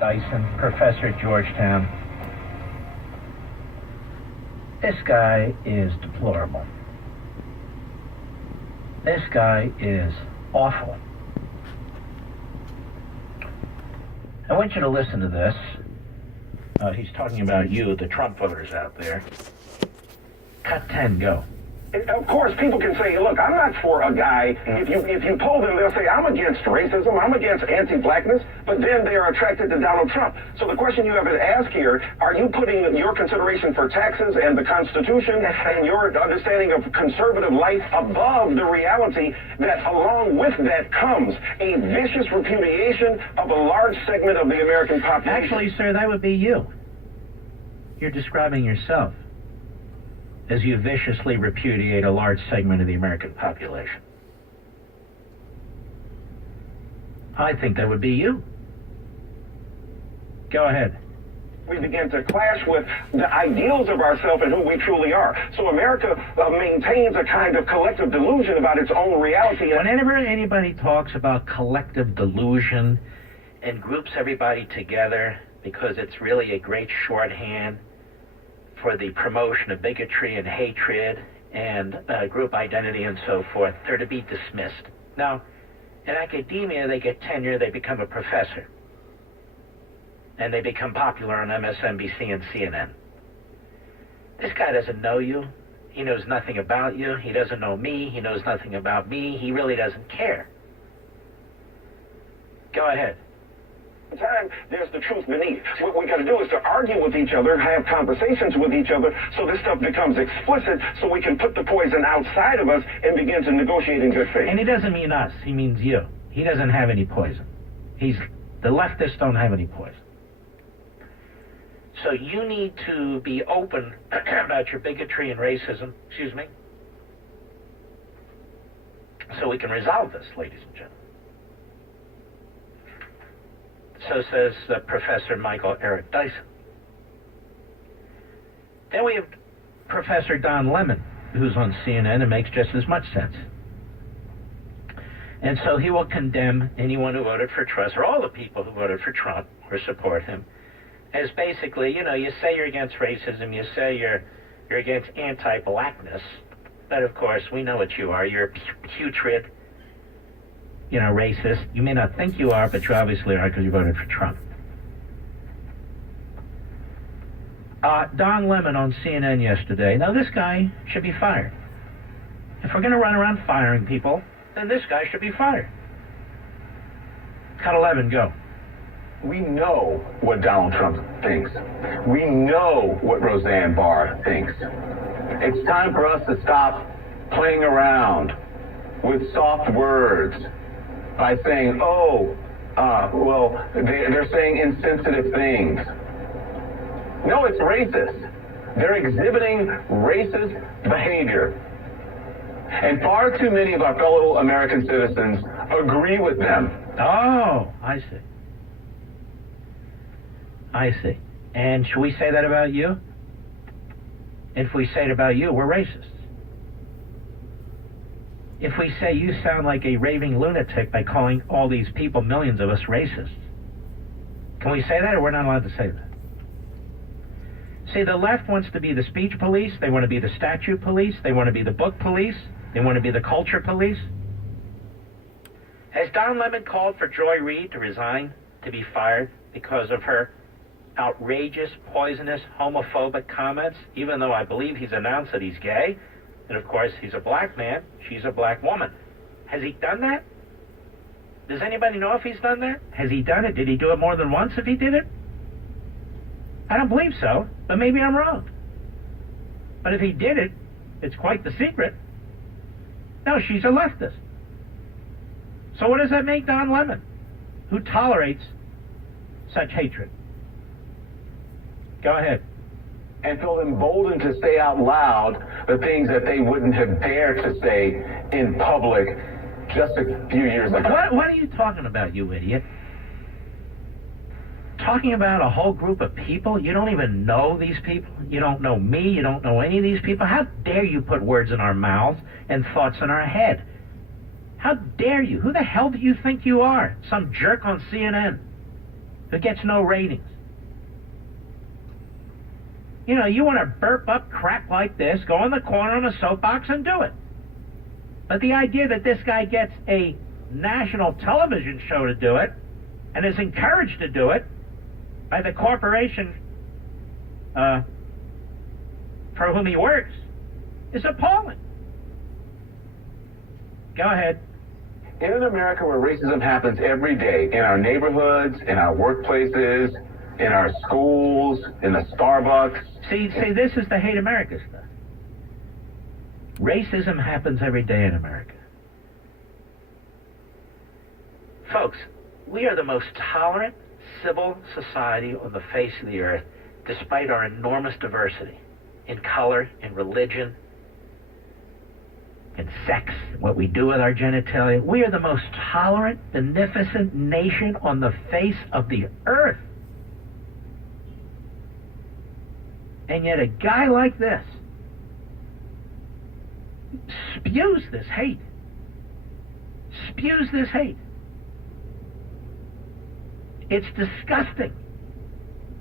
Dyson, professor at Georgetown. This guy is deplorable. This guy is awful. I want you to listen to this. He's talking about you, the Trump voters out there. Cut 10, go. Of course, people can say, look, I'm not for a guy. If you poll them, they'll say, I'm against racism, I'm against anti-blackness, but then they are attracted to Donald Trump. So the question you have to ask here, are you putting your consideration for taxes and the Constitution and your understanding of conservative life above the reality that along with that comes a vicious repudiation of a large segment of the American population? Actually, sir, that would be you. You're describing yourself as you viciously repudiate a large segment of the American population. I think that would be you. Go ahead. We begin to clash with the ideals of ourselves and who we truly are. So America maintains a kind of collective delusion about its own reality. Whenever anybody talks about collective delusion and groups everybody together because it's really a great shorthand for the promotion of bigotry and hatred and group identity and so forth, they're to be dismissed. Now, in academia, they get tenure, they become a professor. And they become popular on MSNBC and CNN. This guy doesn't know you. He knows nothing about you. He doesn't know me. He knows nothing about me. He really doesn't care. Go ahead. Time, there's the truth beneath. What we got to do is to argue with each other, have conversations with each other, so this stuff becomes explicit, so we can put the poison outside of us and begin to negotiate in good faith. And he doesn't mean us. He means you. He doesn't have any poison. The leftists don't have any poison. So you need to be open about your bigotry and racism, so we can resolve this, ladies and gentlemen. So says Professor Michael Eric Dyson. Then we have Professor Don Lemon, who's on CNN and makes just as much sense. And so he will condemn anyone who voted for Trump, or all the people who voted for Trump or support him, as basically, you say you're against racism, you say you're against anti-blackness, but of course we know what you are. You're putrid, racist. You may not think you are, but you obviously are because you voted for Trump. Don Lemon on CNN yesterday. Now, this guy should be fired. If we're going to run around firing people, then this guy should be fired. Cut 11, go. We know what Donald Trump thinks. We know what Roseanne Barr thinks. It's time for us to stop playing around with soft words by saying, they're saying insensitive things. No, it's racist. They're exhibiting racist behavior. And far too many of our fellow American citizens agree with them. Oh, I see. I see. And should we say that about you? If we say it about you, we're racists. If we say you sound like a raving lunatic by calling all these people, millions of us, racists, can we say that, or we're not allowed to say that? See, the left wants to be the speech police, they want to be the statue police, they want to be the book police, they want to be the culture police. Has Don Lemon called for Joy Reid to resign, to be fired because of her outrageous, poisonous, homophobic comments, even though I believe he's announced that he's gay? And of course, he's a black man, she's a black woman. Has he done that? Does anybody know if he's done that? Has he done it? Did he do it more than once if he did it? I don't believe so, but maybe I'm wrong. But if he did it, it's quite the secret. No, she's a leftist. So what does that make Don Lemon, who tolerates such hatred? Go ahead. And feel emboldened to say out loud the things that they wouldn't have dared to say in public just a few years ago. What are you talking about, you idiot? Talking about a whole group of people? You don't even know these people. You don't know me. You don't know any of these people. How dare you put words in our mouths and thoughts in our head? How dare you? Who the hell do you think you are? Some jerk on CNN. who gets no ratings. You know, you want to burp up crap like this, go in the corner on a soapbox and do it. But the idea that this guy gets a national television show to do it, and is encouraged to do it by the corporation for whom he works, is appalling. Go ahead. In an America where racism happens every day, in our neighborhoods, in our workplaces, in our schools, in the Starbucks. See, this is the hate America stuff. Racism happens every day in America. Folks, we are the most tolerant civil society on the face of the earth, despite our enormous diversity in color, in religion, in sex, what we do with our genitalia. We are the most tolerant, beneficent nation on the face of the earth. And yet a guy like this spews this hate. Spews this hate. It's disgusting.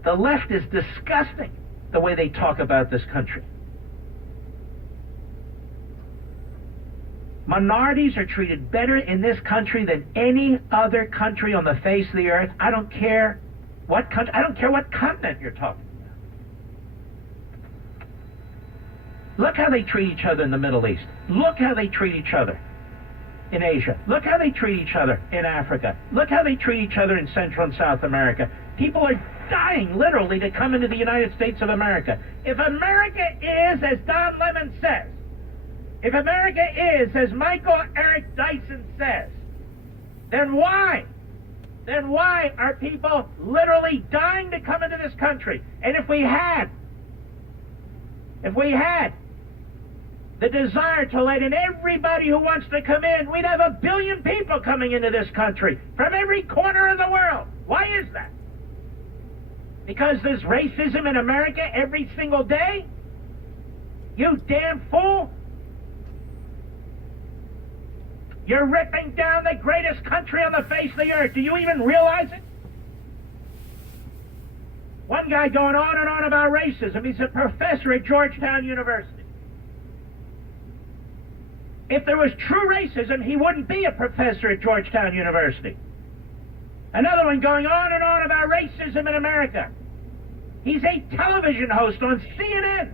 The left is disgusting, the way they talk about this country. Minorities are treated better in this country than any other country on the face of the earth. I don't care what country, I don't care what continent you're talking about. Look how they treat each other in the Middle East. Look how they treat each other in Asia. Look how they treat each other in Africa. Look how they treat each other in Central and South America. People are dying, literally, to come into the United States of America. If America is, as Don Levin says, if America is, as Michael Eric Dyson says, then why? Then why are people literally dying to come into this country? And if we had the desire to let in everybody who wants to come in, we'd have 1 billion people coming into this country from every corner of the world. Why is that? Because there's racism in America every single day? You damn fool! You're ripping down the greatest country on the face of the earth. Do you even realize it? One guy going on and on about racism. He's a professor at Georgetown University. If there was true racism, he wouldn't be a professor at Georgetown University. Another one going on and on about racism in America. He's a television host on CNN.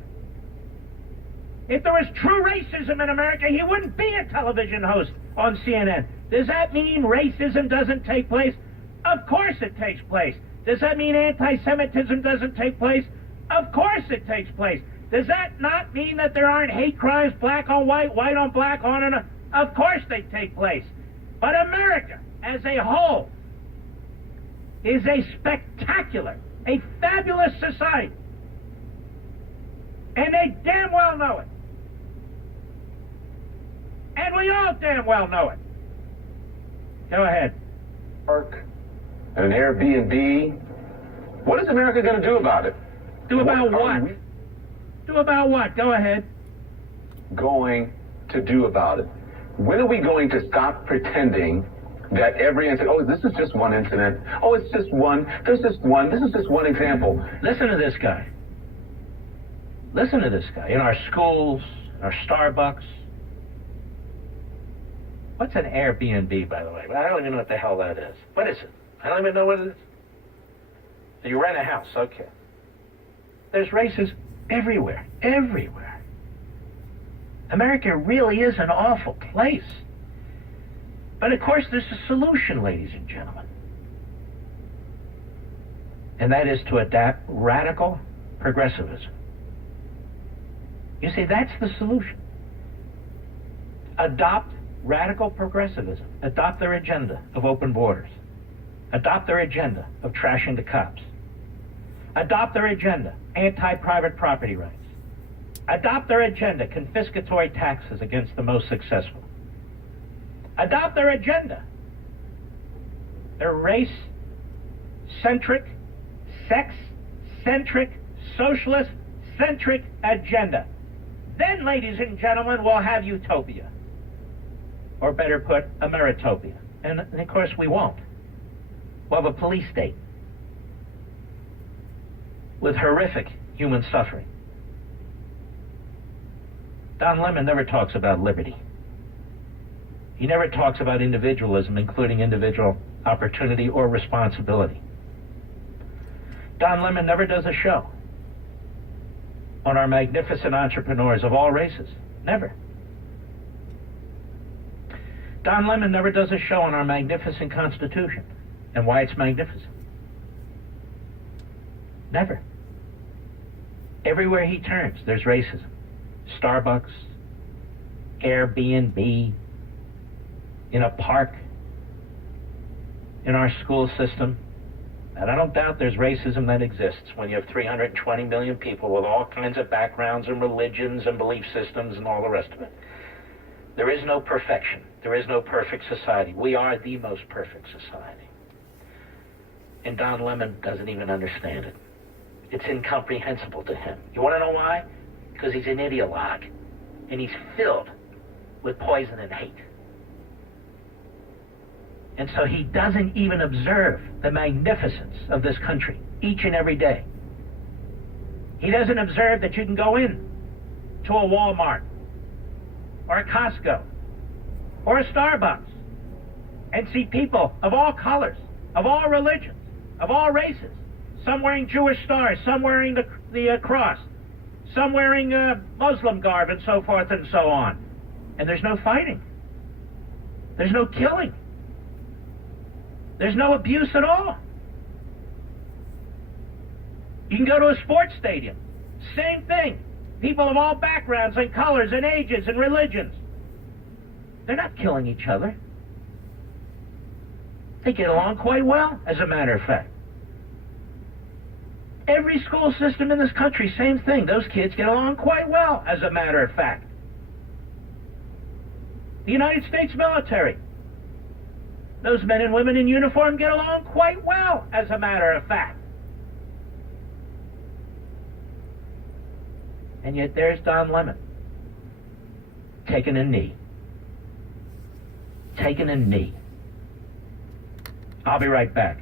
If there was true racism in America, he wouldn't be a television host on CNN. Does that mean racism doesn't take place? Of course it takes place. Does that mean anti-Semitism doesn't take place? Of course it takes place. Does that not mean that there aren't hate crimes, black on white, white on black, on and on? Of course they take place. But America, as a whole, is a spectacular, a fabulous society. And they damn well know it. And we all damn well know it. Go ahead. Park and an Airbnb. What is America going to do about it? Do about what? Do about what? Go ahead. Going to do about it? When are we going to stop pretending that every incident, oh, this is just one incident, oh, it's just one, there's just one, this is just one example. Listen to this guy. Listen to this guy. In our schools, our Starbucks. What's an Airbnb, by the way? I don't even know what the hell that is. What is it? I don't even know what it is. So you rent a house, okay. There's races everywhere, everywhere. America really is an awful place. But of course there's a solution, ladies and gentlemen. And that is to adapt radical progressivism. You see, that's the solution. Adopt radical progressivism. Adopt their agenda of open borders. Adopt their agenda of trashing the cops. Adopt their agenda, anti-private property rights. Adopt their agenda, confiscatory taxes against the most successful. Adopt their agenda, their race-centric, sex-centric, socialist-centric agenda. Then, ladies and gentlemen, we'll have utopia. Or better put, Ameritopia. And of course we won't. We'll have a police state. with horrific human suffering. Don Lemon never talks about liberty. He never talks about individualism, including individual opportunity or responsibility. Don Lemon never does a show on our magnificent entrepreneurs of all races. Never. Don Lemon never does a show on our magnificent Constitution and why it's magnificent. Never. Everywhere he turns, there's racism. Starbucks, Airbnb, in a park, in our school system. And I don't doubt there's racism that exists when you have 320 million people with all kinds of backgrounds and religions and belief systems and all the rest of it. There is no perfection. There is no perfect society. We are the most perfect society. And Don Lemon doesn't even understand it. It's incomprehensible to him. You want to know why? Because he's an ideologue. And he's filled with poison and hate. And so he doesn't even observe the magnificence of this country each and every day. He doesn't observe that you can go in to a Walmart or a Costco or a Starbucks and see people of all colors, of all religions, of all races, some wearing Jewish stars, some wearing the cross, some wearing Muslim garb and so forth and so on. And there's no fighting. There's no killing. There's no abuse at all. You can go to a sports stadium. Same thing. People of all backgrounds and colors and ages and religions. They're not killing each other. They get along quite well, as a matter of fact. Every school system in this country, same thing. Those kids get along quite well, as a matter of fact. The United States military. Those men and women in uniform get along quite well, as a matter of fact. And yet there's Don Lemon, taking a knee. Taking a knee. I'll be right back.